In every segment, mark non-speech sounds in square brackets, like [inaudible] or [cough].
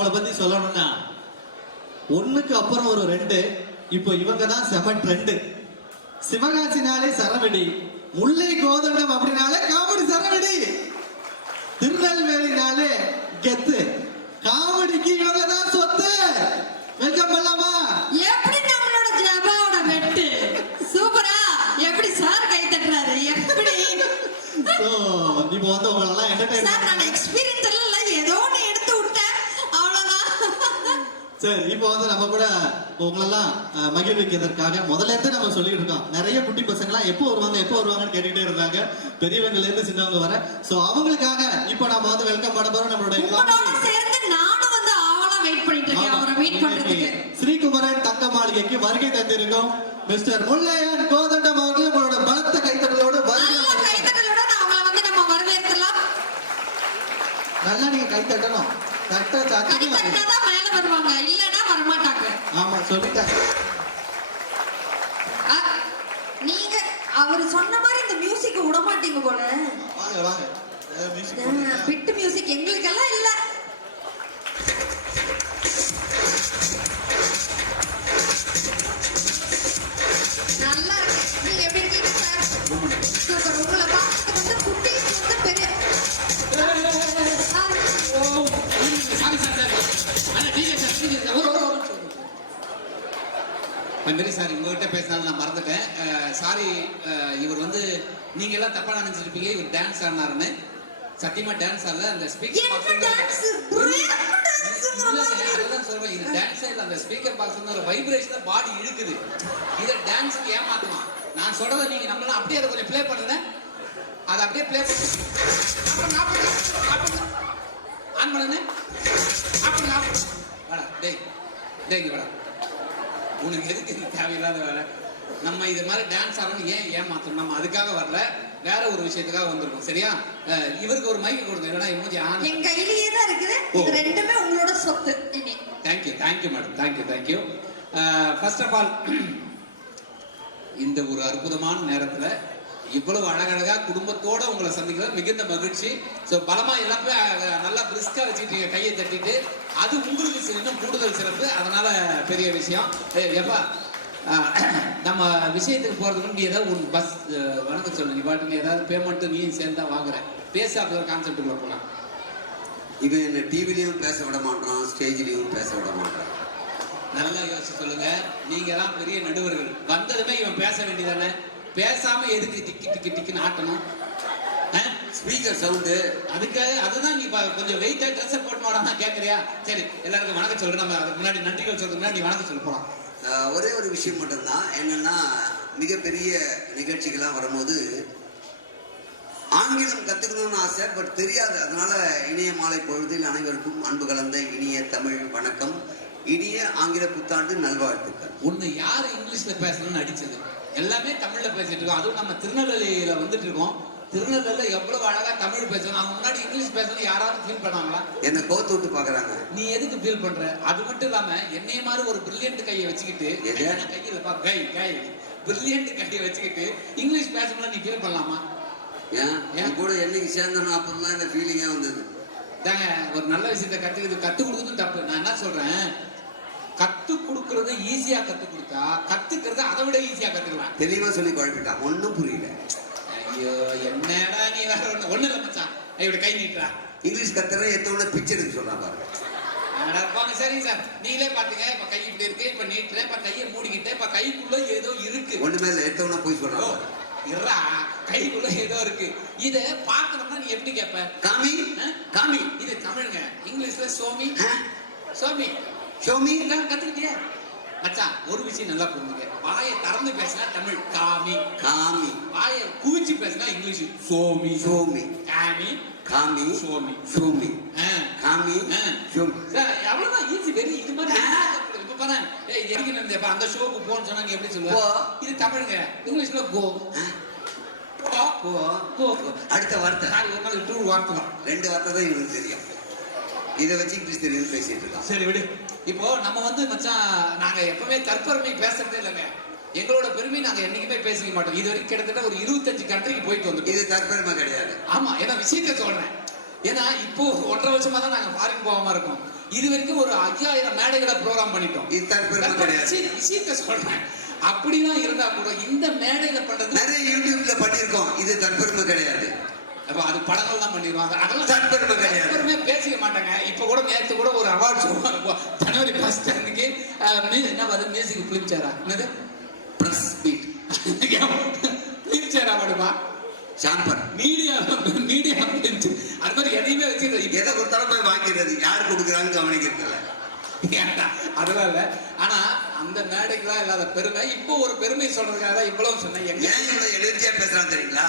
அவங்கள பத்தி சொல்லணும்னா ஒண்ணுக்கு அப்புறம் ஒரு ரெண்டு இப்போ இவங்க தான் செம ட்ரெண்டு சிவகாசினாலே சரவெடி முல்லை கோதண்டம் அப்படின்னாலே காமெடி சரவெடி. திருநெல்வேலினாலே கெத்து. காமெடிக்கு இவங்க தான் சொத்து வெல்கம் பண்ணலாமா எப்படி நம்மளோட ஜபாவோட வெட்டு சூப்பரா எப்படி சார் கை தட்டுறாரு எப்படி ஸோ இப்போ வந்து உங்களெல்லாம் என்டர்டைன் சார் நான் எக்ஸ்பீரியன்ஸ் எல்லாம் இல்ல ஏதோ ஒண்ணு எடுத்து விட்டேன் அவ்வளவுதான் சரி இப்போ வந்து நம்ம கூட உங்களெல்லாம் மகிழ்விக்கிறதுக்காக முதல்ல இருந்து நம்ம சொல்லிட்டு இருக்கோம். நிறைய குட்டி பசங்களாம் எப்போ வருவாங்க எப்போ வருவாங்கன்னு கேட்டுக்கிட்டே இருந்தாங்க. பெரியவங்கல இருந்து சின்னவங்க வர. சோ அவங்களுக்காக இப்போ நம்ம வந்து வெல்கம் பண்ண போறோம் நம்மளுடைய உங்களோட சேர்ந்து நானும் வந்து ஆவலா வெயிட் பண்ணிட்டு இருக்கேன். அவரை மீட் பண்றதுக்கு. ஸ்ரீகுமரன் தங்க மாளிகைக்கு வருகை தந்திருக்கோம். மிஸ்டர் முல்லையன் கோதண்டம் அவர்கள் உங்களோட பலத்த கைத்தட்டலோடு வருகை நல்லா நீங்க கைத்தட்டணும் மேல வருவாங்க. இல்லைன்னா வரமாட்டாங்க. ஆமா சொல்லிட்டாங்க நீங்க அவர் சொன்ன மாதிரி இந்த மியூசிக் விட மாட்டீங்க போல. வாங்க வாங்க. பிட்டு மியூசிக் எங்களுக்கெல்லாம் இல்ல. நல்லா இருக்கு. நீங்க எப்படி வெரி சாரி உங்ககிட்ட பேசினாலும் நான் மறந்துட்டேன். சாரி இவர் வந்து நீங்க எல்லாம் தப்பா நினைச்சிருப்பீங்க. இவர் டான்ஸ் ஆடினாருன்னு. சத்தியமா டான்ஸ் ஆடல. அந்த ஸ்பீக்கர் அதுதான் சொல்றேன். இது டான்ஸே இல்லை அந்த ஸ்பீக்கர் பாக்ஸ் ஒரு வைப்ரேஷன் பாடி இழுக்குது. இதை டான்ஸுக்கு ஏமாத்தலாம் நான் சொல்றதை நீங்க நம்மளாம் அப்படியே அதை கொஞ்சம் ப்ளே பண்ணுங்க. அதை அப்படியே ப்ளே பண்ணு. ஆன் பண்ணுங்க. டேய் டேய் வாடா. உனக்கு எதுக்கு இது தேவையில்லாத வேலை? நம்ம இது மாதிரி டான்ஸ் ஆடணும் ஏன் ஏமாத்தணும்? நம்ம அதுக்காக வரல. வேற ஒரு விஷயத்துக்காக வந்திருக்கோம். சரியா? இவருக்கு ஒரு மைக் கொடுங்க. இல்லைன்னா இமோஜி ஆன் என் கையிலேயே தான் இருக்குது. இது ரெண்டுமே உங்களோட சொத்து. Thank you thank you madam thank you thank you first of all இந்த ஒரு அற்புதமான நேரத்துல இவ்வளவு அழகழகா குடும்பத்தோட உங்களை சந்திக்கிறது மிகுந்த மகிழ்ச்சி. ஸோ பலமா எல்லாமே நல்லா பிரிஸ்கா வச்சுக்கிட்டீங்க கையை தட்டிட்டு அது உங்களுக்கு இன்னும் கூடுதல் சிறப்பு. அதனால பெரிய விஷயம். எப்பா நம்ம விஷயத்துக்கு போறதுக்கு முன்னாடி ஏதாவது ஒரு பஸ் வணக்கம் சொல்லு. நீ பாட்டு நீ ஏதாவது பேமெண்ட் நீயும் சேர்ந்தா வாங்குற. பேச அப்படி கான்செப்டுக்குள்ள போகலாம் இவன் என்ன டிவிலையும் பேச விட மாட்டான் ஸ்டேஜ்லயும் பேச விட மாட்டான் நல்லா யோசிச்சு சொல்லுங்க. நீங்க தான் பெரிய நடுவர்கள். வந்ததுமே இவன் பேச வேண்டியதானே? பேசாம எதுக்கு டிக்கி டிக்கி டிக்கின்னு ஆட்டணும்? ஸ்பீக்கர் சவுண்டு அதுக்காக அதுதான் நீ கொஞ்சம் வெயிட்டா ட்ரெஸ் போட்டு வாடாம கேக்குறியா? சரி எல்லாருக்கும் வணக்கம் சொல்றேன். நம்ம அதுக்கு முன்னாடி நன்றிகள் சொல்றதுக்கு முன்னாடி வணக்கம் சொல்ல போலாம். ஒரே ஒரு விஷயம் மட்டும்தான். என்னன்னா மிகப்பெரிய நிகழ்ச்சிகள்லாம் வரும்போது ஆங்கிலம் கத்துக்கணும்னு ஆசை பட் தெரியாது. அதனால இணைய மாலை பொழுதில் அனைவருக்கும் அன்பு கலந்த இனிய தமிழ் வணக்கம். இனிய ஆங்கில புத்தாண்டு நல்வாழ்த்துக்கள். உன்னை யாரு இங்கிலீஷ்ல பேசணும்னு அடிச்சது? எல்லாமே தமிழ்ல பேசிட்டு இருக்கோம். அதுவும் நம்ம திருநெல்வேலியில வந்துட்டு இருக்கோம். திருநெல்வேலியில எவ்வளவு அழகா தமிழ் பேசணும் அவங்க முன்னாடி இங்கிலீஷ் பேசணும் யாராவது ஃபீல் பண்ணாங்களா? என்னை கோத்து விட்டு பாக்குறாங்க. நீ எதுக்கு ஃபீல் பண்ற? அது மட்டும் இல்லாம என்னைய மாதிரி ஒரு பிரில்லியன்ட் கையை வச்சுக்கிட்டு எது? கையில கையில பா கை கை. பிரில்லியன்ட் கையை வச்சுக்கிட்டு இங்கிலீஷ் பேசணும்னா நீ ஃபீல் பண்ணலாமா? ஏன்? என் கூட என்னைக்கு சேர்ந்தனோ அப்பதான் இந்த ஃபீலிங்கே வந்தது. தாங்க ஒரு நல்ல விஷயத்த கத்துக்கிறது கத்து கொடுக்கறதும் தப்பு. நான் என்ன சொல்றேன்? கத்து கொடுக்கறது ஈஸியா கத்து கொடுத்தா கத்துக்கிறது அதை விட ஈஸியா கத்துக்கலாம். தெளிவா சொல்லி குழப்பிட்டான் ஒன்றும் புரியல. ஐயோ என்னடா நீ வேற ஒண்ணு? ஒண்ணு இல்ல மச்சான். இப்படி கை நீட்டுறா. இங்கிலீஷ் கத்துற எத்தவொன்னே பிச்சை எடுக்க சொல்றான் பாருங்க அட போங்க சரிங்க சார். நீங்களே பாத்துங்க. இப்ப கை இப்படி இருக்கு இப்ப நீட்டுறேன். இப்ப கையை மூடிக்கிட்டேன் இப்ப கைக்குள்ள ஏதோ இருக்கு. ஒண்ணுமே இல்லை எடுத்தவொன்னே போய் சொல்றான். இருடா. கைக்குள்ள ஏதோ இருக்கு. இத பாக்கணும்னா நீ எப்படி கேப்ப? காமி? காமி. இது தமிழுங்க. இங்கிலீஷ்ல சோமி? சோமி. ஷோமி கத்துக்கிட்டியா? மச்சான் ஒரு விஷயம் நல்லா புரிஞ்சுக்க. வாயை திறந்து பேசினா தமிழ். காமி. காமி. வாயை குவிச்சு பேசினா இங்கிலீஷ். சோமி. சோமி. காமி. காமி சோமி. சூமி. காமி. சூமி அவ்வளவுதான் easy, very இது மாதிரி இப்ப பாரு, நான் இந்த- அந்த ஷோக்கு போன்னு சொன்னா நீ எப்படி சொல்லுவ? போ. இது தமிழுங்க. இங்கிலீஷ்ல கோ. போ. போ. அடுத்த வார்த்தை. நாள் டூர் வார்த்தை ரெண்டு வார்த்தை தான் இவனுக்கு தெரியும். இதை வச்சு இங்கிலீஷ் தெரியும் பேசிட்டு இருக்கான். சரி விடு. இப்போ நம்ம வந்து மச்சான் நாங்க எப்பவுமே தற்பெருமை பேசுறதே இல்லைங்க. எங்களோட பெருமை நாங்க என்னைக்குமே பேசிக்க மாட்டோம். இது வரைக்கும் கிட்டத்தட்ட ஒரு இருபத்தஞ்சு கண்ட்ரிக்கு போயிட்டு வந்துட்டோம். இது தற்பெருமை கிடையாது. ஆமா ஏன்னா விஷயத்த சொல்றேன். ஏன்னா இப்போ ஒன்றரை வருஷமா தான் நாங்க ஃபாரின் போகாம இருக்கோம். இது வரைக்கும் ஒரு ஐயாயிரம் மேடைகளை ப்ரோக்ராம் பண்ணிட்டோம். இது தற்பெருமை கிடையாது. விஷய- விஷயத்த சொல்றேன். அப்படிதான் இருந்தா கூட இந்த மேடையில பண்றது நிறைய யூடியூப்ல பண்ணியிருக்கோம். இது தற்பெருமை கிடையாது. அப்ப அது படங்கள் தான் பண்ணிடுவாங்க. அதெல்லாம் தற்பெருமை கிடையாது. தற்பெருமை பேசிக்க மாட்டாங்க. இப்ப கூட நேத்து கூட ஒரு அவார்ட் ஷோ ஜனவரி ஃபர்ஸ்ட் அன்னைக்கு என்ன அது மியூசிக் பிலிம் சேரா என்னது? பிரஸ் பீட் பிலிம் சேரா அவார்டுமா சாம்பர் மீடியா மீடியா அது மாதிரி எதையுமே வச்சு எதை கொடுத்தாலும் போய் வாங்கிடுறது. யார் கொடுக்குறான்னு கவனிக்கிறது இல்ல ஏன்டா, அதெல்லாம் இல்ல. ஆனா அந்த மேடைக்குலாம் இல்லாத பெருமை இப்போ ஒரு பெருமை சொல்றதுக்காக தான் இவ்வளவு சொன்னேன். ஏன் இவ்வளவு எழுச்சியா பேசுறான் தெரியுங்களா?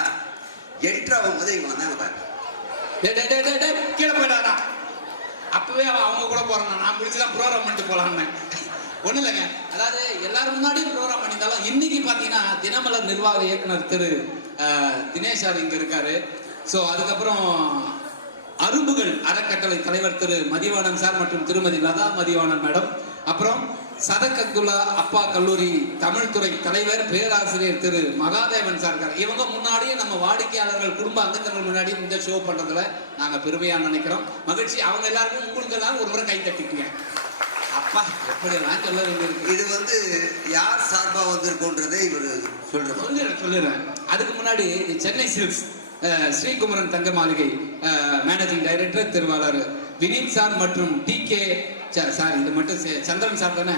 என்ட்ரு ஆகும்போது இவங்க வந்தாங்க பாரு டேய், கீழே போயிடாதா அப்பவே அவங்க கூட போறான் நான் முடிச்சுதான் ப்ரோக்ராம் பண்ணிட்டு போலான்னு. ஒன்றும் இல்லைங்க. அதாவது எல்லாரும் முன்னாடியும் ப்ரோக்ராம் பண்ணியிருந்தாலும் இன்னைக்கு பார்த்தீங்கன்னா தினமலர் நிர்வாக இயக்குனர் திரு தினேஷ் சார் இங்கே இருக்காரு. ஸோ அதுக்கப்புறம் அரும்புகள் அறக்கட்டளை தலைவர் திரு மதிவாணன் சார் மற்றும் திருமதி லதா மதிவாணன் மேடம். அப்புறம் சதகத்துல்லா அப்பா கல்லூரி தமிழ்துறை தலைவர் பேராசிரியர் திரு மகாதேவன் சார் இருக்காரு இவங்க முன்னாடியே நம்ம வாடிக்கையாளர்கள் குடும்ப அங்கத்தங்கள் முன்னாடி இந்த ஷோ பண்றதுல நாங்க பெருமையா நினைக்கிறோம். மகிழ்ச்சி. அவங்க எல்லாருக்கும் உங்களுக்கு எல்லாம் ஒரு முறை கை தட்டிக்குங்க. அப்பா எப்படி எல்லாம் சொல்ல வேண்டியிருக்கு? இது வந்து யார் சார்பா வந்திருக்கோன்றதை இவர் சொல்றாரு சொல்லிடுறேன் சொல்லிடுறேன். அதுக்கு முன்னாடி சென்னை சில்க்ஸ் ஸ்ரீகுமரன் தங்க மாளிகை மேனேஜிங் டைரக்டர் திருவாளர் வினீத் சார் மற்றும் டி கே சார் இது மட்டும் சந்திரன் சார் தானே?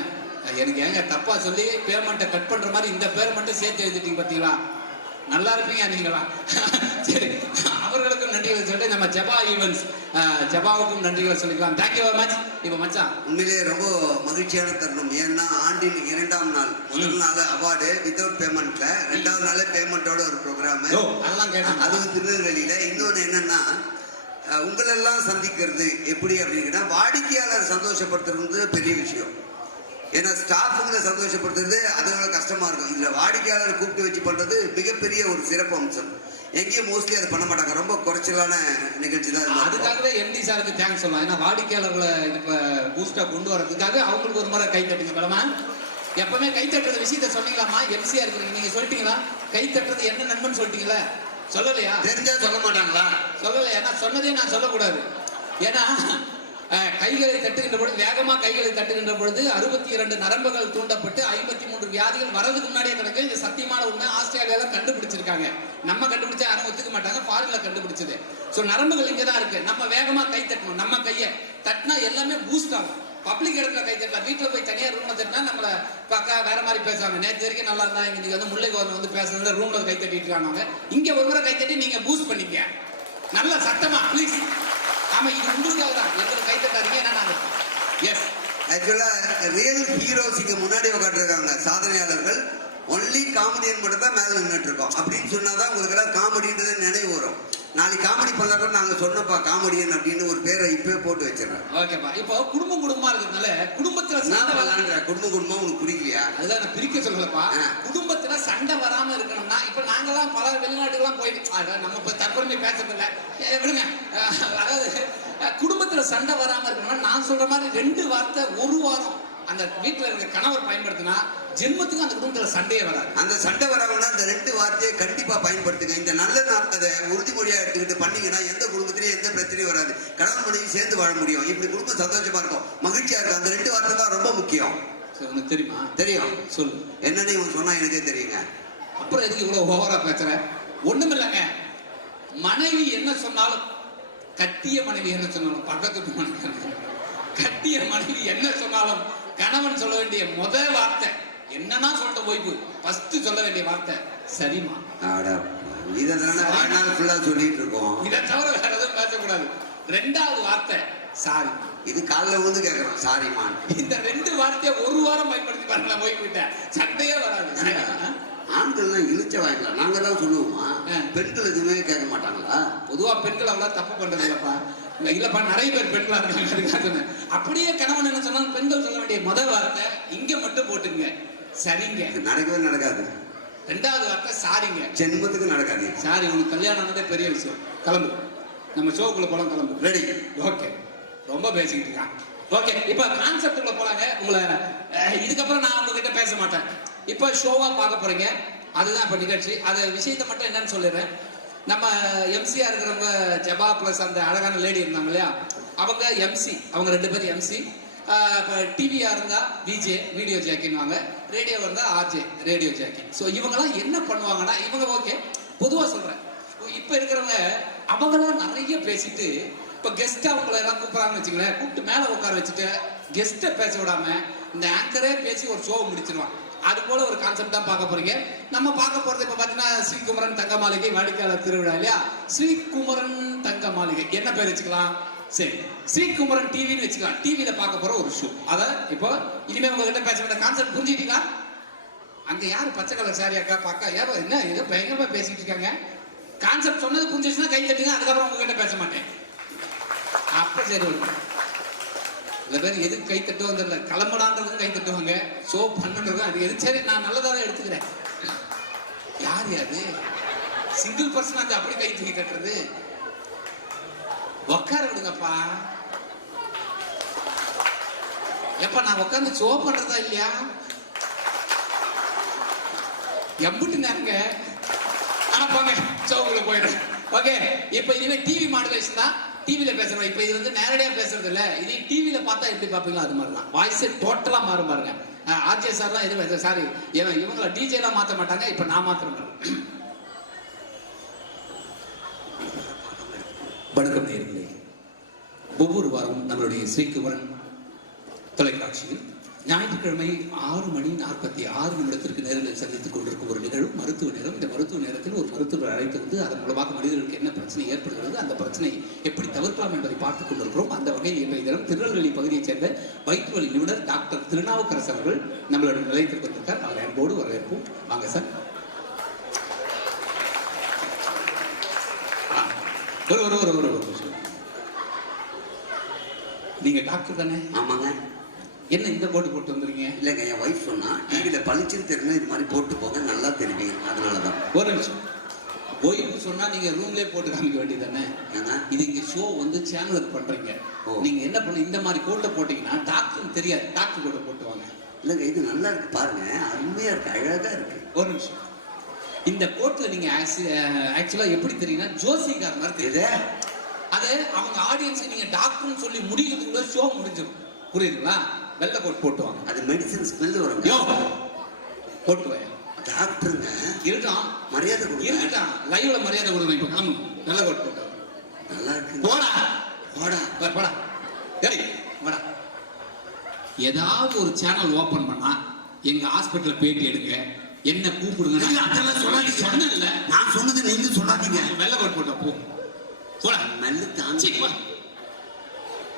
எனக்கு ஏங்க தப்பா சொல்லி பேமெண்ட்டை கட் பண்ற மாதிரி இந்த பேர் மட்டும் சேர்த்து எழுதிட்டீங்க பார்த்தீங்களா நல்லா இருப்பீங்க நீங்களா? [laughs] சரி. அவர்களுக்கும் நன்றிகள் சொல்லிட்டு நம்ம ஜபா ஈவெண்ட்ஸ் ஜபாவுக்கும் நன்றிகள் சொல்லிக்கலாம். தேங்க்யூ மச் இப்போ மச்சான். உண்மையிலேயே ரொம்ப மகிழ்ச்சியான தருணம். ஏன்னா ஆண்டின் இரண்டாம் நாள் முதல் நாள் அவார்டு வித்தவுட் பேமெண்ட்ல ரெண்டாவது நாள் பேமெண்டோட ஒரு ப்ரோக்ராம் அதெல்லாம் கேட்டேன். அதுவும் திருநெல்வேலியில. இன்னொன்னு என்னன்னா உங்களெல்லாம் சந்திக்கிறது எப்படி அப்படின்னா வாடிக்கையாளர் சந்தோஷப்படுத்துறது பெரிய விஷயம். ஏன்னா ஸ்டாஃபுங்களை சந்தோஷப்படுத்துறது அதை விட கஷ்டமா இருக்கும். இதுல வாடிக்கையாளர் கூப்பிட்டு வச்சு பண்றது மிகப்பெரிய ஒரு சிறப்பு அம்சம். எங்கேயும் மோஸ்ட்லி அதை பண்ண மாட்டாங்க. ரொம்ப குறைச்சலான நிகழ்ச்சி தான். அதுக்காகவே எம்டி சாருக்கு தேங்க்ஸ் சொல்லலாம். ஏன்னா வாடிக்கையாளர்களை இப்ப பூஸ்டா கொண்டு வரதுக்காக அவங்களுக்கு ஒரு முறை கை தட்டுங்க பலமா. எப்பவுமே கை தட்டுறது விஷயத்த சொன்னீங்களாமா எம்சியா இருக்கிறீங்க. நீங்க சொல்லிட்டீங்களா? கை தட்டுறது என்ன நண்பன் சொல்லிட்டீங்களா? சொல்லலையா? தெரிஞ்சா சொல்ல மாட்டாங்களா? சொல்லலையா ஏன்னா சொன்னதே நான் சொல்லக்கூடாது. ஏன்னா கைகளை தட்டுகின்ற பொழுது வேகமாக கைகளை தட்டுகின்ற பொழுது அறுபத்தி இரண்டு நரம்புகள் தூண்டப்பட்டு ஐம்பத்தி மூன்று வியாதிகள் வரதுக்கு முன்னாடியே கிடக்கு. இது சத்தியமான உண்மை. ஆஸ்திரேலியால கண்டுபிடிச்சிருக்காங்க. நம்ம கண்டுபிடிச்சா யாரும் ஒத்துக்க மாட்டாங்க ஃபாரின்ல கண்டுபிடிச்சது. ஸோ நரம்புகள் இங்கே தான் இருக்கு. நம்ம வேகமாக கை தட்டணும். நம்ம கையை தட்டினா எல்லாமே பூஸ்ட் ஆகும். பப்ளிக் இடத்துல கை தட்டலாம் வீட்டில் போய் தனியாக ரூம்ல தட்டினா நம்மள பக்கா வேற மாதிரி பேசுவாங்க. நேற்று வரைக்கும் நல்லா இருந்தா இன்னைக்கு வந்து முல்லை கோவன் வந்து பேசுறது ரூம்ல கை தட்டிட்டு இருக்காங்க. இங்கே ஒரு முறை கை தட்டி நீங்க பூஸ்ட் பண்ணிக்க நல்ல சத்தமா ப்ளீஸ் ஆமா இது உங்களுக்காக தான். எங்களுக்கு கை தட்டாதீங்க என்ன எஸ் ஆக்சுவலா ரியல் ஹீரோஸுக்கு முன்னாடி உட்காந்துருக்காங்க சாதனையாளர்கள். ஒன்லி காமெடியன் மட்டும் தான் மேல நின்றுட்டு இருக்கோம். அப்படின்னு சொன்னாதான் உங்களுக்கு எல்லாம் காமெடின்றது நினைவு வரும். நாளைக்கு காமெடி பண்ணா கூட நாங்க சொன்னப்பா காமெடியன் அப்படின்னு ஒரு பேரை இப்பவே போட்டு வச்சிடறேன் ஓகேப்பா. இப்போ குடும்பம் குடும்பமா இருக்கிறதுனால குடும்பத்துல சண்டை விளாண்டுற குடும்ப குடும்பம் உனக்கு பிடிக்கலையா அதுதான் நான் பிரிக்க சொல்லலப்பா. குடும்பத்துல சண்டை வராம இருக்கணும்னா இப்ப நாங்கெல்லாம் பல வெளிநாட்டுக்கெல்லாம் போய் நம்ம இப்ப தற்பெருமை பேசுறதில்ல ஏ, விடுங்க அதாவது குடும்பத்துல சண்டை வராம இருக்கணும்னா நான் சொல்ற மாதிரி ரெண்டு வார்த்தை ஒரு வாரம் அந்த வீட்டுல இருக்க கணவர் பயன்படுத்தினா ஜென்மத்துக்கு அந்த குடும்பத்துல சண்டையே வராது. அந்த சண்டை வராங்கன்னா அந்த ரெண்டு வார்த்தையை கண்டிப்பா பயன்படுத்துங்க. இந்த நல்ல நாள் அதை உறுதிமொழியா எடுத்துக்கிட்டு பண்ணீங்கன்னா எந்த குடும்பத்திலயும் எந்த பிரச்சனையும் வராது. கணவன் மனைவி சேர்ந்து வாழ முடியும். இப்படி குடும்பம் சந்தோஷமா இருக்கும். மகிழ்ச்சியா இருக்கும். அந்த ரெண்டு வார்த்தை தான் ரொம்ப முக்கியம். உனக்கு தெரியுமா? தெரியும். சொல்லு. என்னன்னு இவன் சொன்னா எனக்கே தெரியுங்க. அப்புறம் எதுக்கு இவ்வளவு ஓவரா பேசுற? ஒண்ணுமில்லைங்க. மனைவி என்ன சொன்னாலும் கட்டிய மனைவி என்ன சொன்னாலும் பக்கத்து மனைவி கட்டிய மனைவி என்ன சொன்னாலும் கணவன் சொல்ல வேண்டிய முதல் வார்த்தை. என்னன்னா சொல்லிட்டு போய்ப்பு ஃபர்ஸ்ட் சொல்ல வேண்டிய வார்த்தை சரிம்மா. ஆடா இதை சொல்லிட்டு இருக்கோம். இதை தவிர வேற எதுவும் பேசக்கூடாது. ரெண்டாவது வார்த்தை சாரிம்மா. இது காலைல வந்து கேக்குறோம் சாரிமான் இந்த ரெண்டு வார்த்தையை ஒரு வாரம் பயன்படுத்தி பாருங்களேன் போய் விட்டேன் சண்டையே வராது. ஆண்கள்லாம் இழுச்ச வாங்கிக்கலாம் நாங்க தான் சொல்லுவோமா. பெண்கள் எதுவுமே கேட்க மாட்டாங்களா? பொதுவா பெண்கள் அவ்வளவு தப்பு பண்றது இல்லப்பா. இல்ல இல்லப்பா நிறைய பேர் பெண்களா இருக்காங்க. அப்படியே கணவன் என்ன சொன்னா பெண்கள் சொல்ல வேண்டிய முத வார்த்தை இங்க மட்டும் போட்டுங்க. சரிங்க. நடக்கவே நடக்காது. ரெண்டாவது வார்த்தை சாரிங்க. ஜென்மத்துக்கு நடக்காது. சாரி உனக்கு கல்யாணம் பெரிய விஷயம். கிளம்பு. நம்ம ஷோக்குள்ள போலாம் கிளம்பு. ரெடி ஓகே ரொம்ப பேசிக்கிட்டு இருக்கான். ஓகே இப்போ கான்செப்டுக்குள்ள போலாங்க. உங்களை இதுக்கப்புறம் நான் உங்ககிட்ட பேச மாட்டேன். இப்போ ஷோவா பார்க்க போறீங்க. அதுதான் இப்போ நிகழ்ச்சி. அது விஷயத்தை மட்டும் என்னன்னு சொல்லிடுறேன். நம்ம எம்சியா இருக்கிறவங்க ஜபா ப்ளஸ் அந்த அழகான லேடி இருந்தாங்க இல்லையா? அவங்க எம்சி அவங்க ரெண்டு பேரும் எம்சி இப்போ டிவியா இருந்தா விஜே வீடியோ ஜாக்கின்வாங்க ரேடியோ இருந்தா ஆர்ஜே ரேடியோ ஜாக்கி ஸோ இவங்கெல்லாம் என்ன பண்ணுவாங்கன்னா இவங்க ஓகே பொதுவாக சொல்றேன். இப்போ இருக்கிறவங்க அவங்களாம் நிறைய பேசிட்டு இப்போ கெஸ்ட் அவங்கள எல்லாம் கூப்பிட்றாங்கன்னு வச்சுங்களேன் கூப்பிட்டு மேலே உட்கார வச்சுட்டு கெஸ்ட்டை பேச விடாம இந்த ஆங்கரே பேசி ஒரு ஷோவை முடிச்சிருவான். அது போல ஒரு கான்செப்ட் தான் பார்க்க போறீங்க. நம்ம பார்க்க போறது இப்ப பாத்தீங்கன்னா ஸ்ரீகுமரன் தங்க மாளிகை வாடிக்கையாளர் திருவிழா இல்லையா? ஸ்ரீகுமரன் தங்க மாளிகை என்ன பேர் வச்சுக்கலாம்? சரி. ஸ்ரீகுமரன் டிவின்னு வச்சுக்கலாம். டிவியில பார்க்க போற ஒரு ஷோ அதை இப்போ இனிமே உங்ககிட்ட பேச கான்செப்ட் புரிஞ்சுட்டீங்களா அங்க யாரு பச்சை கலர் சாரி அக்கா? பாக்கா? ஏன் என்ன ஏதோ பயங்கரமா பேசிட்டு இருக்காங்க. கான்செப்ட் சொன்னது புரிஞ்சிச்சுன்னா கை தட்டுங்க அதுக்கப்புறம் உங்ககிட்ட பேச மாட்டேன். அப்ப சரி வரும் சில பேர் எதுக்கு கை தட்டுவோம் தெரியல கிளம்படான்றதும் கை தட்டுவாங்க. ஷோ பண்ணுறதும் அது எது? சரி நான் நல்லதாக தான் எடுத்துக்கிறேன். யார் யாரு? சிங்கிள் பர்சன் அந்த அப்படி கை தூக்கி தட்டுறது. உட்கார விடுங்கப்பா. எப்ப நான் உட்காந்து ஷோ பண்றதா இல்லையா? எம்புட்டு நேரங்க. ஆனா போங்க ஷோக்குள்ள போயிடுறேன். ஓகே இப்போ இனிமே டிவி மாடுலேஷன் தான். டிவியில் பேசுகிறோம் இப்போ இது வந்து நேரடியாக பேசுறது இல்லை. இது டிவியில் பார்த்தா எப்படி பார்ப்பீங்களோ அது மாதிரி தான். வாய்ஸே டோட்டலாக மாறும் பாருங்க. ஆர்ஜே சார்லாம் எதுவும் சாரி இவன் இவங்கள டிஜேலாம் மாற்ற மாட்டாங்க. இப்போ நான் மாத்திரம் வணக்கம் நேர்களே ஒவ்வொரு வாரம் நம்மளுடைய ஸ்ரீகுமரன் தொலைக்காட்சியில் ஞாயிற்றுக்கிழமை ஆறு மணி நாற்பத்தி ஆறு நிமிடத்திற்கு நேரில் சந்தித்துக் கொண்டிருக்கும் ஒரு நிகழ்வு மருத்துவ நேரம். இந்த மருத்துவ நேரத்தில் ஒரு மருத்துவர் அழைத்து வந்து அதன் மூலமாக மனிதர்களுக்கு என்ன பிரச்சனை ஏற்படுகிறது அந்த பிரச்சனை எப்படி தவிர்க்கலாம் என்பதை பார்த்துக் கொண்டிருக்கிறோம். அந்த வகையில் இன்றைய தினம் திருநெல்வேலி பகுதியைச் சேர்ந்த வயிற்றுவலி நிபுணர் டாக்டர் திருநாவுக்கரசு அவர்கள் நம்மளோட நிலையத்திற்கு வந்திருக்கார் அவரை அன்போடு வரவேற்போம். வாங்க சார். ஆ, ஒரு ஒரு ஒரு ஒரு நீங்க டாக்டர் தானே? ஆமாங்க. என்ன இந்த போட்டு போட்டு வந்துருங்க இல்லைங்க என் ஒய்ஃப் சொன்னா டிவியில பளிச்சுன்னு தெரியும் இது மாதிரி போட்டு போங்க நல்லா தெரிவிங்க. அதனாலதான். ஒரு நிமிஷம். ஓய்வு சொன்னா நீங்க ரூம்லயே போட்டு காமிக்க வேண்டியதானே இது இங்க ஷோ வந்து சேனலுக்கு பண்றீங்க. நீங்க என்ன பண்ண இந்த மாதிரி கோட்டை போட்டீங்கன்னா டாக்டர் தெரியாது. டாக்டர் கோட்டை போட்டு வாங்க. இல்லைங்க இது நல்லா இருக்கு. பாருங்க அருமையா இருக்கு அழகா இருக்கு. ஒரு நிமிஷம். இந்த கோட்ல நீங்க ஆக்சுவலா எப்படி தெரியுங்கன்னா ஜோசிகார் மாதிரி தெரியுது அது அவங்க ஆடியன்ஸ் நீங்க டாக்டர்னு சொல்லி முடிக்கிறதுக்குள்ள ஷோ முடிஞ்சிடும். புரியுதுங்களா? வெள்ளை கோட் போட்டு வாங்க. அது மெடிசன் ஸ்மெல் வருங்க யோ! போட்டு வாங்க டாக்டருங்க இருக்கலாம் மரியாதை கொடுங்க. இருக்கட்டும் லைவ்ல மரியாதை கொடுங்க இப்ப. கிளம்பு வெள்ளை கோட் போட்டு. நல்லா இருக்கு போடா. போடா. போடா டேய் வாடா ஏதாவது ஒரு சேனல் ஓபன் பண்ணா எங்க ஹாஸ்பிட்டல் பேட்டி எடுங்க. என்ன கூப்பிடுங்க. அதெல்லாம் சொல்லாதீங்க. சொன்னேன்ல. நான் சொன்னது நீங்க சொல்லாதீங்க. வெள்ளை கோட் போட்ட போ. போடா. மெல்ல சீ, தாண்டி.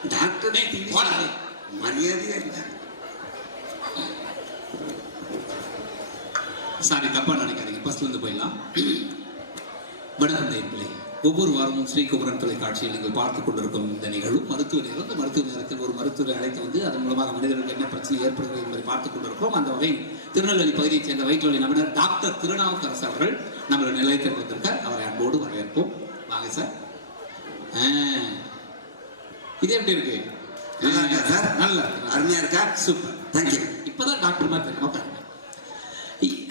டாக்டர் போடா. மரியாதையா இல்லை சாரி தப்பா நினைக்காதீங்க. ஃபர்ஸ்ட்ல இருந்து போயிடலாம். வணக்கம் பிள்ளை. ஒவ்வொரு வாரமும் ஸ்ரீகுமரன் தொலைக்காட்சியில் நீங்கள் பார்த்து கொண்டிருக்கும் இந்த நிகழ்வு. மருத்துவ நேரம். மருத்துவ நேரத்தில் ஒரு மருத்துவரை அழைத்து வந்து அதன் மூலமாக மனிதர்களுக்கு என்ன பிரச்சனை ஏற்படுகிறது என்பதை பார்த்துக் கொண்டிருக்கிறோம். அந்த வகையில் திருநெல்வேலி பகுதியைச் சேர்ந்த வயிற்றுவலி நிபுணர் டாக்டர் திருநாவுக்கரசு அவர்கள் நம்மளோட நிலையத்தில் வந்திருக்கார் அவரை அன்போடு வரவேற்போம். வாங்க சார். இது எப்படி இருக்கு? நல்லா இருக்கா சார்? நல்லா அருமையா இருக்கா? சூப்பர். தேங்க்யூ இப்பதான் டாக்டர் மாதிரி. இ-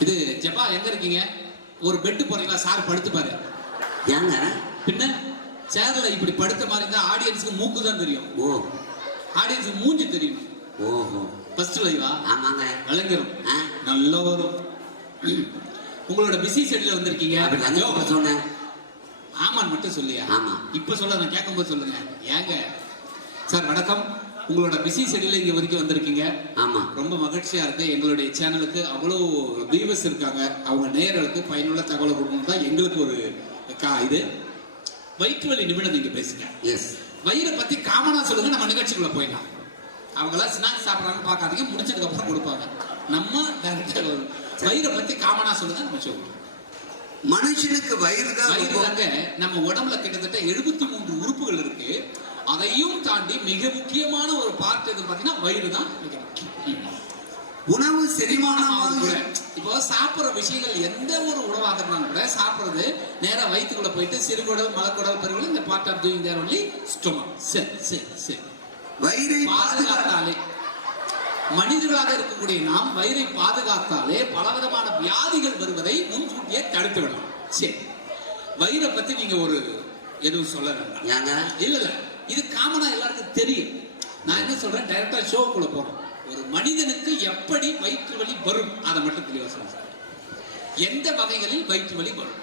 இது ஜப்பா எங்க இருக்கீங்க? ஒரு பெட்டு போறீங்களா? சார் படுத்து பாரு ஏங்க? பின்ன சேர்ல இப்படி படுத்த மாதிரி இருந்தா ஆடியன்ஸ்க்கு மூக்கு தான் தெரியும். ஓ. ஆடியன்ஸ்க்கு மூஞ்சி தெரியும். ஓஹோ. ஃபர்ஸ்ட் லைவா ஆமாங்க. விளங்கிரும்? நல்லா வரும் உங்களோட பிஸி ஷெட்யூல் வந்திருக்கீங்க. அப்படி சொன்னேன்? ஆமான்னு மட்டும் சொல்லியா? ஆமா. இப்ப சொல்ல நான் கேட்கும்போது சொல்லுங்க. ஏங்க? சார் வணக்கம். உங்களோட பிஸி ஷெட்யூல் இங்க வரைக்கும் வந்திருக்கீங்க. ஆமா. ரொம்ப மகிழ்ச்சியா இருக்கு. எங்களுடைய சேனலுக்கு அவ்வளோ வியூவர்ஸ் இருக்காங்க. அவங்க நேயர்களுக்கு பயனுள்ள தகவலை கொடுக்கணும் தான் எங்களுக்கு ஒரு கா இது. வயிற்று வலி நிமிடம் நீங்க பேசுங்க. எஸ் வயிறை பத்தி காமனா சொல்லுங்க. நம்ம நிகழ்ச்சிக்குள்ள போயிடலாம். அவங்களாம் ஸ்நாக்ஸ் சாப்பிட்றாங்கன்னு பார்க்காதீங்க. முடிச்சதுக்கு அப்புறம் கொடுப்பாங்க. நம்ம டைரக்டா வயிறை பத்தி காமனா சொல்லுங்க நம்ம சொல்லுவோம் மனுஷனுக்கு வயிறு தான் வயிறு தாங்க நம்ம உடம்புல கிட்டத்தட்ட எழுபத்தி மூன்று உறுப்புகள் இருக்கு. அதையும் தாண்டி மிக முக்கியமான ஒரு பார்ட் எது பாத்தீங்கன்னா வயிறு தான் மிக முக்கியம். உணவு செரிமானமாக இப்போ சாப்பிடுற விஷயங்கள் எந்த ஒரு உணவாக இருந்தாலும் கூட சாப்பிடுறது நேரா வயிற்றுக்குள்ள போயிட்டு சிறுகுடல் மலக்குடல் பெருகுடல் இந்த part of doing there only stomach சரி சரி சரி. வயிறை பாதுகாத்து பாதுகாத்தாலே. மனிதர்களாக இருக்கக்கூடிய நாம் வயிறை பாதுகாத்தாலே பலவிதமான வியாதிகள் வருவதை முன்கூட்டியே தடுத்து விடலாம். சரி. வயிறை பத்தி நீங்க ஒரு எதுவும் சொல்ல வேண்டாம். ஏங்க? இல்ல இல்ல. இது காமனா எல்லாருக்கும் தெரியும். நான் என்ன சொல்றேன்? டைரக்டா ஷோக்குள்ள போறோம். ஒரு மனிதனுக்கு எப்படி வயிற்று வலி வரும்? அதை மட்டும் தெளிவா சொல்லுங்க எந்த வகைகளில் வயிற்று வலி வரும்?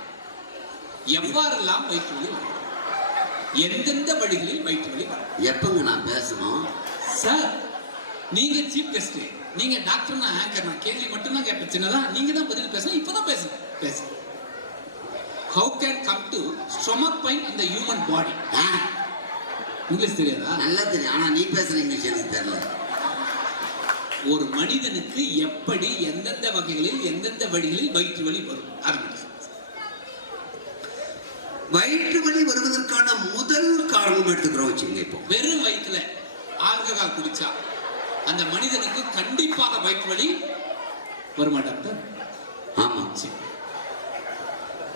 எவ்வாறெல்லாம் வயிற்று வலி வரும்? எந்தெந்த வழிகளில் வயிற்று வலி வரும்? எப்பங்க நான் பேசணும்? சார் நீங்க சீஃப் கெஸ்ட் நீங்க டாக்டர் நான் ஆங்கர் நான் கேள்வி மட்டும் தான் கேட்பேன். சின்னதா நீங்க தான் பதில் பேசணும் இப்பதான் பேசுங்க பேசுங்க how can come to stomach fine இந்த ஹியூமன் பாடி இங்கிலீஷ் தெரியாதா? நல்லா தெரியும். ஆனா நீ பேசுற இங்கிலீஷ் எனக்கு தெரியல. ஒரு மனிதனுக்கு எப்படி எந்தெந்த வகைகளில் எந்தெந்த வழிகளில் வயிற்று வலி வரும்? சொல்லுங்க. வயிற்று வலி வருவதற்கான முதல் காரணம் எடுத்துக்கிறோம் வச்சுங்க இப்போ. வெறும் வயிற்றுல ஆல்கஹால் குடிச்சா அந்த மனிதனுக்கு கண்டிப்பாக வயிற்று வலி வருமா டாக்டர் ஆமா சரி.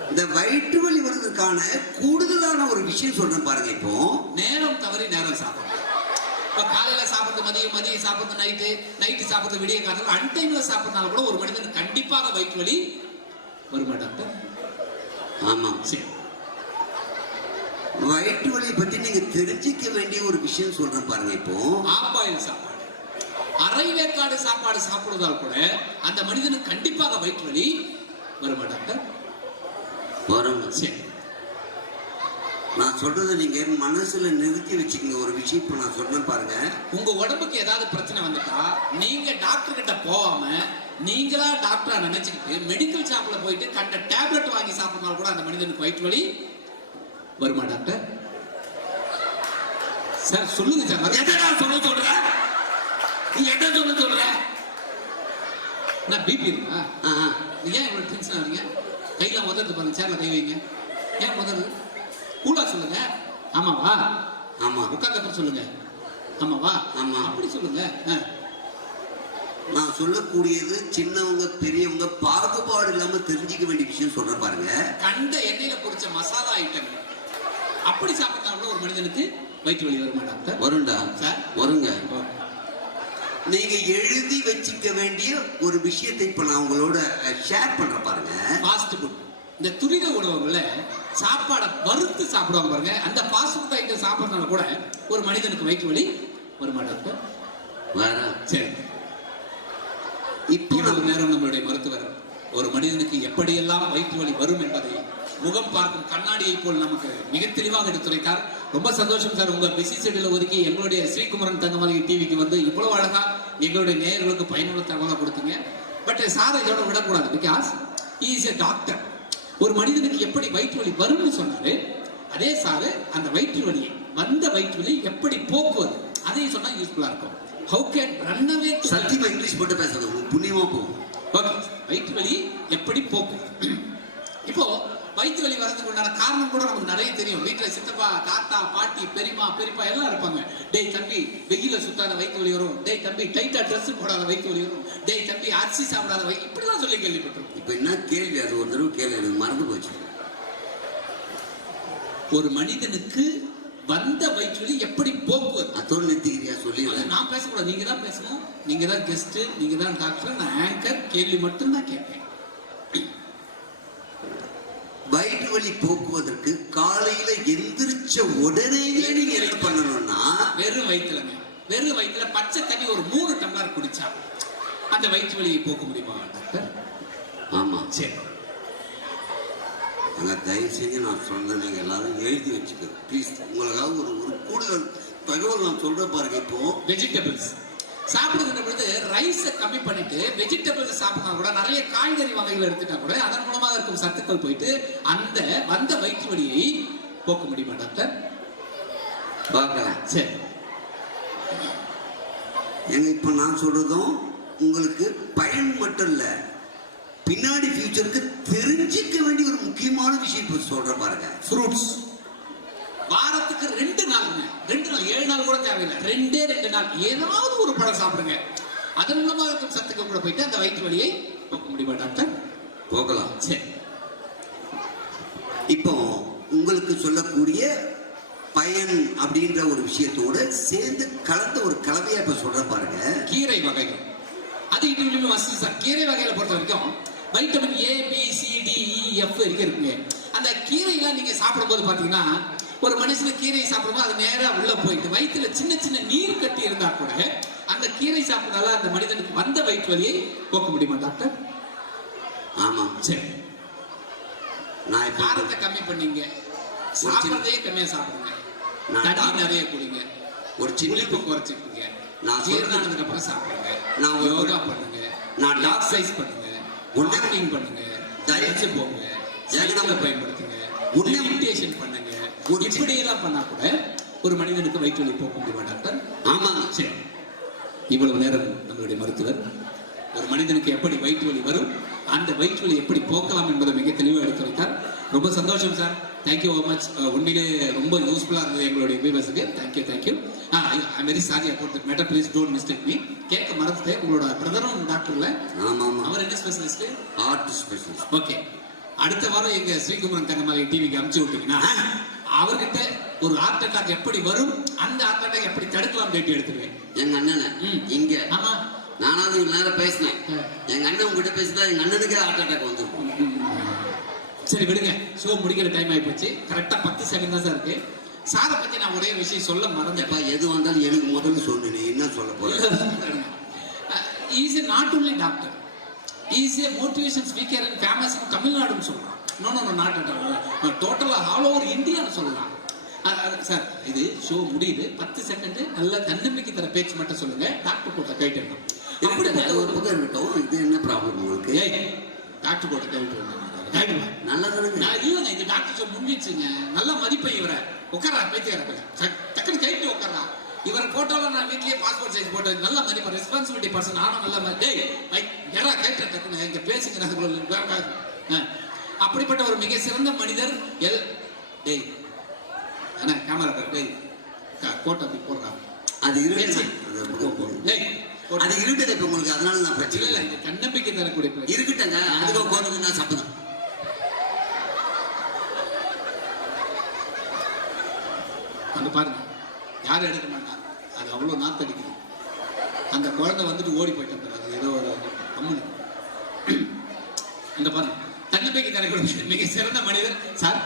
இந்த வயிற்று வலி வருவதற்கான கூடுதலான ஒரு விஷயம் சொல்றேன் பாருங்க இப்போ. நேரம் தவறி நேரம் சாப்பிடணும். இப்ப காலையில சாப்பிடுறது மதியம் மதியம் சாப்பிடுறது நைட்டு நைட்டு சாப்பிடுறது விடிய காலத்துல அன்டைம்ல சாப்பிடுறதுனால கூட ஒரு மனிதனுக்கு கண்டிப்பாக வயிற்று வலி வருமா டாக்டர் ஆமா. சரி. வயிற்று வலியை பத்தி நீங்க தெரிஞ்சுக்க வேண்டிய ஒரு விஷயம் சொல்றேன் பாருங்க இப்போ. ஆப்பாயில் சாப்பாடு. அரை வேக்காடு சாப்பாடு சாப்பிடுவதால் கூட அந்த மனிதனுக்கு கண்டிப்பாக வயிற்று வலி வருமா டாக்டர் வரும். சரி. நான் சொல்றதை நீங்க மனசுல நிறுத்தி வச்சுக்கோங்க. ஒரு விஷயம் இப்போ நான் சொல்றேன் பாருங்க. உங்க உடம்புக்கு ஏதாவது பிரச்சனை வந்துட்டா நீங்க டாக்டர் கிட்ட போகாம நீங்களா டாக்டரா நினைச்சுக்கிட்டு மெடிக்கல் ஷாப்ல போயிட்டு கண்ட டேப்லெட் வாங்கி சாப்பிடறதுனால கூட அந்த மனிதனுக்கு வயிற்று வலி வருமா டாக்டர் சார் சொல்லுங்க சார். எதை நான் சொல்ல சொல்றேன் நீ எதை சொல்ல சொல்ற? நான் பிபி இருக்கா? ஆ, ஏன் இவ்வளவு டென்ஷன் ஆகுறீங்க? கையில முதல்ல பாருங்க சேர்ல கை வைங்க. ஏன் முதல்ல கூலா சொல்லுங்க. ஆமாவா ஆமா. உட்கார்ந்தப்ப சொல்லுங்க. ஆமாவா ஆமா. அப்படி சொல்லுங்க. ஆ. நான் சொல்லக்கூடியது சின்னவங்க பெரியவங்க பாகுபாடு இல்லாம தெரிஞ்சுக்க வேண்டிய விஷயம் சொல்றேன் பாருங்க. கண்ட எண்ணெயில பொரிச்ச மசாலா ஐட்டங்கள் அப்படி சாப்பிட்டாலும் ஒரு மனிதனுக்கு வயிற்று வலி வருமா டாக்டர் வருண்டா சார். வருங்க. நீங்க எழுதி வச்சுக்க வேண்டிய ஒரு விஷயத்தை இப்ப நான் உங்களோட ஷேர் பண்றேன் பாருங்க. ஃபாஸ்ட் ஃபுட் இந்த துரித உணவுகள்ல சாப்பாடை வறுத்து சாப்பிடுவாங்க பாருங்க. அந்த ஃபாஸ்ட் ஃபுட் ஐட்டம் சாப்பிட்றதுனால கூட ஒரு மனிதனுக்கு வயிற்று வலி வருமா டாக்டர் வேற சரி. இப்போ இவ்வளவு நேரம் நம்மளுடைய மருத்துவர் ஒரு மனிதனுக்கு எப்படியெல்லாம் வயிற்று வலி வரும் என்பதை முகம் பார்க்கும் கண்ணாடியை போல் நமக்கு மிக தெளிவாக எடுத்துரைத்தார். ரொம்ப சந்தோஷம் சார். உங்க பிசி ஷெட்யூல ஒதுக்கி எங்களுடைய ஸ்ரீகுமரன் தங்கமலை டிவிக்கு வந்து இவ்வளவு அழகா எங்களுடைய நேயர்களுக்கு பயனுள்ள தகவலை கொடுத்தீங்க. பட் சார் இதோட விடக்கூடாது. பிகாஸ் இஸ் எ டாக்டர் ஒரு மனிதனுக்கு எப்படி வயிற்று வலி வரும்னு சொன்னாரு அதே சாரு அந்த வயிற்று வலியை வந்த வயிற்று வலி எப்படி போக்குவது அதையும் சொன்னா யூஸ்ஃபுல்லா இருக்கும். ஹவு கேன் ரன் அவே சத்தியமா இங்கிலீஷ் மட்டும் உங்களுக்கு புண்ணியமா போகும். ஓகே வயிற்று வலி எப்படி போக்கும்? [clears throat] இப்போ வயிற்று வலி வரதுக்கு உண்டான காரணம் கூட நமக்கு நிறைய தெரியும். வீட்டுல சித்தப்பா தாத்தா பாட்டி பெரியம்மா பெரியப்பா எல்லாம் இருப்பாங்க. டேய் தம்பி வெயில சுத்தாத வயிற்று வலி வரும். டேய் தம்பி டைட்டா Dress போடாத வயிற்று வலி வரும். டேய் தம்பி அரிசி சாப்பிடாத வயிற்று இப்படிலாம் சொல்லி கேள்விப்பட்டிருக்கோம் இப்ப என்ன கேள்வி? அது ஒரு தடவை கேள்வி எனக்கு மறந்து போச்சு. ஒரு மனிதனுக்கு வந்த வயிற்று வலி எப்படி போக்குவது அத்தோடு நிறுத்திக்கிறியா? சொல்லிடுறேன் நான் பேசக்கூடாது. நீங்க தான் பேசணும். நீங்க தான் கெஸ்ட் நீங்க தான் டாக்டர் நான் ஆங்கர் கேள்வி மட்டும் தான் கேட்பேன். வயிற்று வலி போக்குவதற்கு காலையில எந்திரிச்ச உடனேயே நீங்க என்ன பண்ணணும்னா வெறும் வயிற்றுலங்க வெறும் வயிற்றுல பச்சை தண்ணி ஒரு மூணு டம்ளர் குடிச்சா அந்த வயிற்று வலியை போக்க முடியுமா டாக்டர்? ஆமா. சரி. அங்க தயவு செஞ்சு நான் சொன்ன நீங்க எல்லாரும் எழுதி வச்சுக்கோங்க. ப்ளீஸ் உங்களுக்காக ஒரு ஒரு கூடுதல் தகவல் நான் சொல்றேன் பாருங்க இப்போ. வெஜிடபிள்ஸ் சாப்பிடுகின்ற பொழுது ரைஸை கம்மி பண்ணிட்டு வெஜிடபிள்ஸ் சாப்பிட்டா கூட நிறைய காய்கறி வகைகள் எடுத்துட்டா கூட அதன் மூலமாக இருக்கும் சத்துக்கள் போயிட்டு அந்த வந்த வயிற்று வலியை போக்க முடியுமா டாக்டர்? பார்க்கலாம். சரி. ஏங்க இப்போ நான் சொல்றதும் உங்களுக்கு பயன் மட்டும் இல்ல. பின்னாடி ஃபியூச்சருக்கு தெரிஞ்சிக்க வேண்டிய ஒரு முக்கியமான விஷயம் இப்போ சொல்றேன் பாருங்க. ஃப்ரூட்ஸ் வாரத்துக்கு ரெண்டு நாளுங்க ரெண்டு நாள் கூட தேவையில்லை. ரெண்டே ரெண்டு நாள். ஏதாவது ஒரு பழம் சாப்பிடுங்க. அதன் மூலமாக இருக்கும் சத்துக்கள் கூட போயிட்டு அந்த வயிற்று வலியை போக்க முடியுமா டாக்டர்? போகலாம். சரி. இப்போ உங்களுக்கு சொல்லக்கூடிய பயன் அப்படின்ற ஒரு விஷயத்தோட சேர்ந்து கலந்த ஒரு கலவையா இப்ப சொல்றேன் பாருங்க. கீரை வகைகள். அது இட்டு மசில் சார். கீரை வகைகளை பொறுத்த வரைக்கும் vitamin A B C D E F வரைக்கும் இருக்குங்க. அந்த கீரையெல்லாம் நீங்க சாப்பிடும்போது பாத்தீங்கன்னா ஒரு மனுஷனுக்கு கீரை சாப்பிடும்போது அது நேரா உள்ள போயிட்டு வயிற்றுல சின்ன சின்ன நீர் கட்டி இருந்தா கூட அந்த கீரை சாப்பிட்டால அந்த மனிதனுக்கு வந்த வயிற்று வலியை போக்க முடியுமா டாக்டர்? ஆமா சரி. நான் காரத்தை கம்மி பண்ணீங்க. சாப்பிட்றதையே கம்மியா சாப்பிடுங்க. நான் தண்ணி. நிறைய குடிங்க. ஒரு சின்ன குறைச்சிக்கோங்க. நான் ஜீரணானதுக்கு அப்புறம் சாப்பிடுங்க. நான் ஒரு- யோகா பண்ணுங்க. நான் டாக்டர். எக்ஸசைஸ் பண்ணுங்க. வாக்கிங் பண்ணுங்க. தயச்சு போங்க. சைக்கிளை பயன்படுத்துங்க. மெடிடேஷன் பண்ணுங்க. ஒரு- இப்படி எல்லாம் பண்ணா கூட ஒரு மனிதனுக்கு வயிற்று வலி போக்க முடியுமா டாக்டர்? ஆமா. சரி. இவ்வளவு நேரம் நம்மளுடைய மருத்துவர் ஒரு மனிதனுக்கு எப்படி வயிற்று வலி வரும் அந்த வயிற்று வலி எப்படி போக்கலாம் என்பதை மிக தெளிவாக எடுத்து வைத்தார். ரொம்ப சந்தோஷம் சார். தேங்க்யூ வெரி மச் உண்மையிலே ரொம்ப யூஸ்ஃபுல்லாக இருந்தது எங்களுடைய வியூவர்ஸுக்கு thank you thank you I very sorry about that matter please don't mistake me கேட்க மறந்துட்டேன். உங்களோட பிரதரும் டாக்டர்ல. ஆமா ஆமா. அவர் என்ன ஸ்பெஷலிஸ்ட் ஆர்ட் ஸ்பெஷலிஸ்ட் ஓகே அடுத்த வாரம் எங்க ஸ்ரீகுமரன் தங்கமலை டிவிக்கு அனுப்பிச்சு விட்டீங்கன்னா அவர்கிட்ட ஒரு ஹார்ட் அட்டாக் எப்படி வரும்? அந்த ஹார்ட் அட்டாக் எப்படி தடுக்கலாம் டேட் எடுத்துருவேன் எங்க அண்ணனை. இங்க. ஆமா. நானாவது இவ்வளவு நேரம் பேசினேன். எங்க அண்ணன் உங்ககிட்ட பேசினா எங்க அண்ணனுக்கே ஹார்ட் அட்டாக் வந்துருக்கும் சரி விடுங்க. ஷோ முடிக்கிற டைம் ஆயிப்போச்சு. கரெக்டா பத்து செகண்ட் தான் சார் இருக்கு. சாரை பத்தி நான் ஒரே விஷயம் சொல்ல மறந்தேன் எப்பா எது வந்தாலும் எனக்கு முதல்ல சொல்லு. நீ என்ன சொல்ல போற? Is not only doctor is a motivation speaker in famous தமிழ்நாடுன்னு சொல்லலாம் நோ நோ நோ நாட் டோட்டலாக ஆல் ஓவர் இந்தியான்னு சொல்லலாம். சார் இது ஷோ முடியுது. பத்து செகண்ட் நல்ல தன்னம்பிக்கை தர பேச்சு மட்டும் சொல்லுங்க. டாக்டர் போட்ட கைட்டு அப்படிப்பட்ட ஒரு பக்கம் இருக்கட்டும் இது என்ன ப்ராப்ளம் உங்களுக்கு? டாக்டர் போட்ட கைட்டு நல்லா நான் இல்லைங்க இந்த டாக்டர் சொல் முடிஞ்சிச்சுங்க நல்ல மதிப்பை இவரை. உட்காரா பேச்சு டக்குனு கைட்டு உட்காரா. இவரை போட்டோல நான் வீட்லயே பாஸ்போர்ட் சைஸ் போட்டோ நல்ல மதிப்பு ரெஸ்பான்சிபிலிட்டி பர்சன் நானும் நல்ல மதி டேய் யாரா கேட்ட டக்குனு. இங்க பேசுங்க. அப்படிப்பட்ட ஒரு மிக சிறந்த மனிதர் எல் டேய் அண்ணா கேமரா டேய் க- கோட்டை அப்படி போடுறா. அது. டேய் கோட்டை. அது இருக்குது இப்ப உங்களுக்கு அதனால நான் பிரச்சனை. இல்ல இது தன்னம்பிக்கை தரக்கூடிய. இருக்கட்டுங்க அதுக்கு போறது நான் சப்பதம் அங்க பாருங்க. யாரும் எடுக்க மாட்டாங்க அது அவ்வளோ நாத்தடிக்குது அந்த குழந்தை வந்துட்டு ஓடி போயிட்டு பாரு. அது ஏதோ ஒரு அம்மனு அங்க பாருங்க. தன்னம்பிக்கை தரக்கூடிய மிக சிறந்த மனிதர். சார்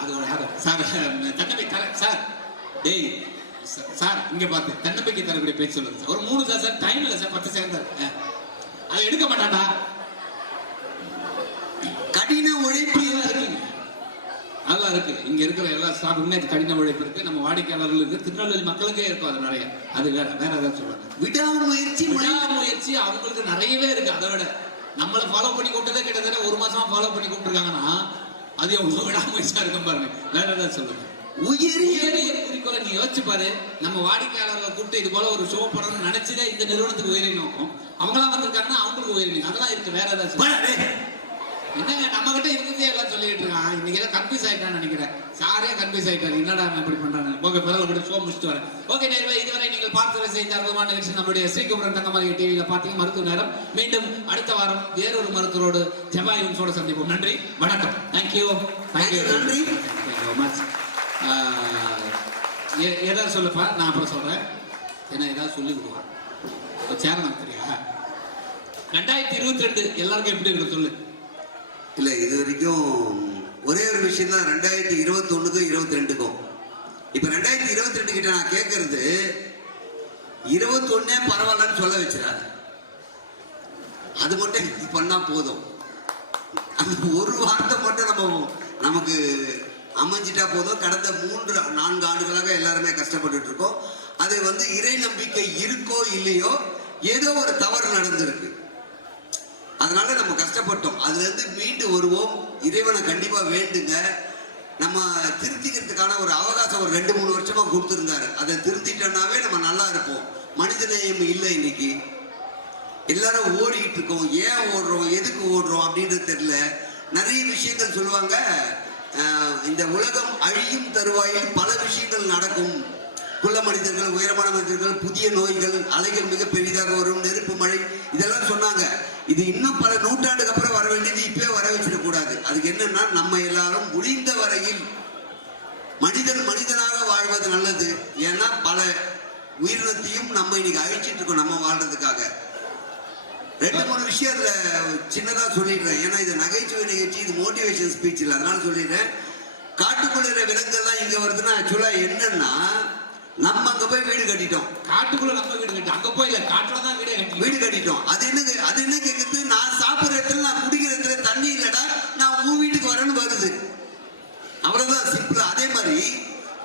அது ஒரு யாரு சார் தன்னம்பிக்கை சார். டேய் சார் இங்க பார்த்து தன்னம்பிக்கை தரக்கூடிய பேச்சு சொல்லுங்க சார். ஒரு மூணு தான் சார் டைம் இல்லை சார். பத்து அஹ். அதை எடுக்க மாட்டாடா கடின உழைப்பு நல்லா இருக்கு. இங்க இருக்கிற எல்லா ஸ்டாஃபுக்குமே கடின உழைப்பு இருக்கு. நம்ம வாடிக்கையாளர்களுக்கு திருநெல்வேலி மக்களுக்கே இருக்கும் அது நிறைய. அது வேற வேற ஏதாவது சொல்லுவாங்க விடாமுயற்சி விடாமுயற்சி அவங்களுக்கு நிறையவே இருக்கு. அதை விட நம்மளை ஃபாலோ பண்ணி கூப்பிட்டதே கிட்டத்தட்ட ஒரு மாசமா ஃபாலோ பண்ணி கூப்பிட்டுருக்காங்கன்னா அது எவ்வளவு விடாமுயற்சியா இருக்கும் பாருங்க. வேற ஏதாவது சொல்லுங்க உயரிய உயரிய குறிக்கோளை நீ யோசிச்சு பாரு. நம்ம வாடிக்கையாளர்களை கூப்பிட்டு இது போல ஒரு ஷோ பண்ணணும்னு நினைச்சுதான் இந்த நிறுவனத்துக்கு உயரி நோக்கம். அவங்களாம் வந்திருக்காங்கன்னா அவங்களுக்கு உயரி அதெல்லாம் இருக்கு. வேற ஏதாவது. என்னங்க நம்ம கிட்ட இருக்கிறதே எல்லாம் சொல்லிட்டு இருக்கான். இன்னைக்கு ஏதோ கன்ஃபியூஸ் ஆயிட்டான்னு நினைக்கிறேன். சாரே கன்ஃபியூஸ் ஆயிட்டாரு? என்னடா அவன் இப்படி பண்றாங்க ஓகே பரவாயில்ல கூட ஷோ முடிச்சுட்டு வரேன். ஓகே நேர்களை இதுவரை நீங்கள் பார்த்து செய்த அற்புதமான நிகழ்ச்சி நம்முடைய ஸ்ரீகுமரன் தங்கமலை டிவியில பார்த்தீங்க. மருத்துவ நேரம். மீண்டும் அடுத்த வாரம் வேறொரு மருத்துவரோடு ஜெபாய் யூன்ஸோட சந்திப்போம். நன்றி வணக்கம். தேங்க்யூ தேங்க்யூ நன்றி. மச் ஏதாவது சொல்லுப்பா. நான் அப்புறம் சொல்றேன். ஏன்னா ஏதாவது சொல்லி விடுவான் சேரணும் தெரியா ரெண்டாயிரத்தி இருபத்தி ரெண்டு. எல்லாருக்கும் எப்படி இருக்கு? சொல்லு. இல்ல இது வரைக்கும் ஒரே ஒரு விஷயம் தான் ரெண்டாயிரத்தி இருபத்தி ஒண்ணுக்கும் இருபத்தி ரெண்டுக்கும் இப்ப ரெண்டாயிரத்தி இருபத்தி ரெண்டு கிட்ட நான் கேட்கறது இருபத்தி ஒன்னே பரவாயில்லன்னு சொல்ல வச்சிடாது. அது மட்டும் இது பண்ணா போதும். அந்த ஒரு வார்த்தை மட்டும் நம்ம நமக்கு அமைஞ்சிட்டா போதும். கடந்த மூன்று நான்கு ஆண்டுகளாக எல்லாருமே கஷ்டப்பட்டுட்டு இருக்கோம் அது வந்து இறை நம்பிக்கை இருக்கோ இல்லையோ ஏதோ ஒரு தவறு நடந்திருக்கு. அதனால நம்ம கஷ்டப்பட்டோம். அதுல இருந்து மீண்டு வருவோம். இறைவனை கண்டிப்பா வேண்டுங்க. நம்ம திருத்திக்கிறதுக்கான ஒரு அவகாசம் ஒரு ரெண்டு மூணு வருஷமா கொடுத்துருந்தாரு. அதை திருத்திட்டோம்னாவே நம்ம நல்லா இருப்போம். மனிதநேயம் இல்லை இன்னைக்கு. எல்லாரும் ஓடிக்கிட்டு இருக்கோம் ஏன் ஓடுறோம்? எதுக்கு ஓடுறோம் அப்படின்றது தெரியல. நிறைய விஷயங்கள் சொல்லுவாங்க. இந்த உலகம் அழியும் தருவாயில் பல விஷயங்கள் நடக்கும். குள்ள மனிதர்கள் உயரமான மனிதர்கள் புதிய நோய்கள் அலைகள் மிக பெரிதாக வரும். நெருப்பு மழை இதெல்லாம் சொன்னாங்க. இது இன்னும் பல நூற்றாண்டுக்கு அப்புறம் வர வேண்டியது இப்பவே வர வச்சிடக்கூடாது அதுக்கு என்னன்னா நம்ம எல்லாரும் முடிந்த வரையில் மனிதன் மனிதனாக வாழ்வது நல்லது. ஏன்னா பல உயிரினத்தையும் நம்ம இன்னைக்கு அழிச்சிட்டு இருக்கோம் நம்ம வாழ்றதுக்காக. ரெண்டு மூணு விஷயம் அதுல சின்னதா சொல்லிடுறேன். ஏன்னா இது நகைச்சுவை நிகழ்ச்சி இது மோட்டிவேஷன் ஸ்பீச் இல்லை. அதனால சொல்லிடுறேன். காட்டுக்குள்ள விலங்குகள்லாம் இங்க வருதுன்னா ஆக்சுவலா என்னன்னா நம்ம அங்க போய் வீடு கட்டிட்டோம். காட்டுக்குள்ள நம்ம வீடு கட்டி அங்க போய் இல்ல காட்டுல தான் வீடே கட்டி வீடு கட்டிட்டோம். அது என்ன கேக்குது நான் சாப்பிடுற இடத்துல நான் குடிக்கிற இடத்துல தண்ணி இல்லடா நான் உன் வீட்டுக்கு வரேன்னு வருது அவ்வளவுதான் சிம்பிள் அதே மாதிரி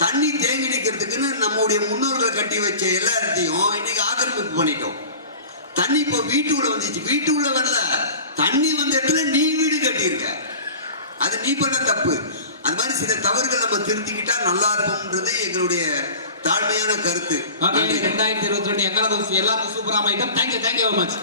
தண்ணி தேங்கி நிற்கிறதுக்குன்னு நம்முடைய முன்னோர்கள் கட்டி வச்ச எல்லா இடத்தையும் இன்னைக்கு ஆக்கிரமிப்பு பண்ணிட்டோம். தண்ணி இப்போ வீட்டுக்குள்ள வந்துச்சு. வீட்டுக்குள்ள வரல. தண்ணி வந்த இடத்துல நீ வீடு கட்டியிருக்க. அது நீ பண்ண தப்பு. அது மாதிரி சில தவறுகள் நம்ம திருத்திக்கிட்டா நல்லா இருக்கும்ன்றது எங்களுடைய தாழ்மையான கருத்து. ரெண்டாயிரத்தி இருபத்தி ரெண்டு எங்களுக்கு எல்லாருக்கும் சூப்பரா தேங்க்யூ தேங்க்யூ வெரி மச்